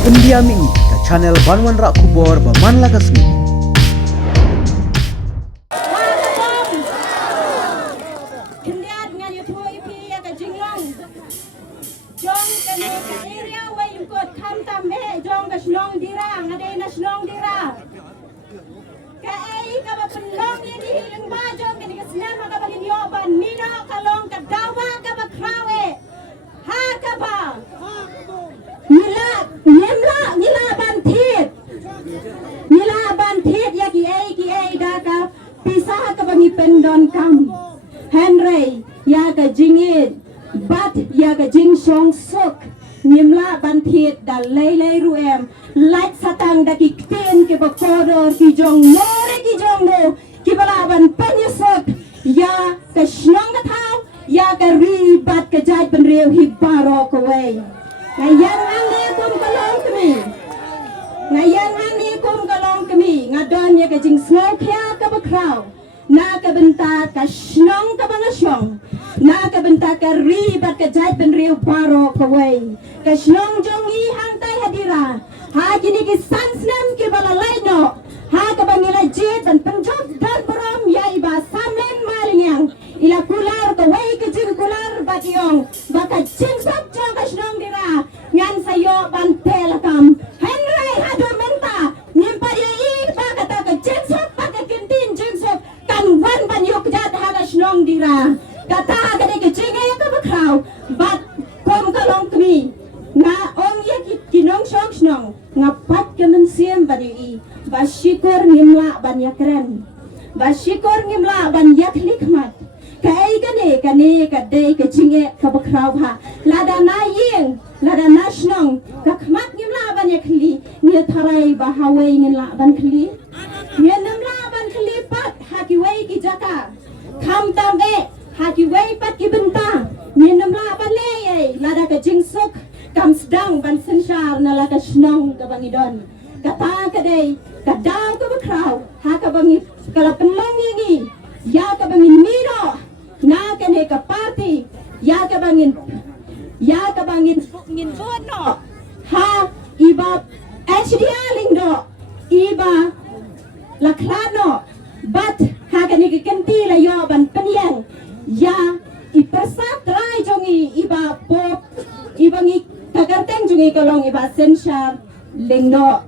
Pendiam ini ke channel Banwan Rak Kubor Baman Lagasmi. Jong kene ke area wai lukot kam tambe jong ka shlong dira ngade na shlong dira ka ei ka ba penlong ni di hiling ba jong kene ke snem ka ba ni yoban mino kalong ka dawa ka ba krawe ha ka ba mila ban thit ya ki ei da ka pisah ka ba ni pendon kam hynrei ya ka jied bat ya ka jing song sok nimla ban thiet da lei ruem like satang da ki ten ke ba koror ki jong more ki jong no ki bala ban penyesok ya ka shnong ka thau ya ka ri bat ka jai ban reu hi baro ko wei ngayan ane kum kalong kmi ngayan ane kum kalong kmi ngadon ya ka jing slow kya ka ba kraw na ka benta ka shnong ka ba ngasong na ka benta ka ribat ka jai ben riu paro ka wei ka shnong jong i hang tai hadira ha kini ki snem ki bala laino ha ka bangila jied dan penjok dan berom ya iba samlin malingyang ila kular ka wei ka jing kular bationg baka jing sap jong ka shnong dira ngan sayo ban telakam hynrei haduh mynta nimpa eiei baka ta ka jing sap baka kintin jing sap kan wan ban yok jat ha ka shnong dira kata kene ke jinge ka bakraw bat kom ka longkmie na ong ye ki nong shong snong ngapat ke men siem badi i ba syukur ngimla ban yakren ba syukur ngimla ban yak likmat ka ei kane ka dei ke jinge ka bakraw ha lada na yeng lada na snong ka khmat ngimla ban yakli nge tharai ba hawei ngimla ban khli nge namla ban khli pat haki wei ki jaka kham tambe Haki wei pat ki benta minum la ban lei lada ka jingsuk kam sedang ban sensyar na la ka shnong ka bangidon kata ka dei ka dang ka bakraw ha ka bangi kala penlang ngi ya ka bangin miro na ka ne ka party ya ka bangin ngin vote no ha iba HDR ling do iba la klano but ha ka ne ka kenti la yo ban penyang ya ipersat rai jongi iba pop ibangi kagarteng jongi kolong iba sensyar lingno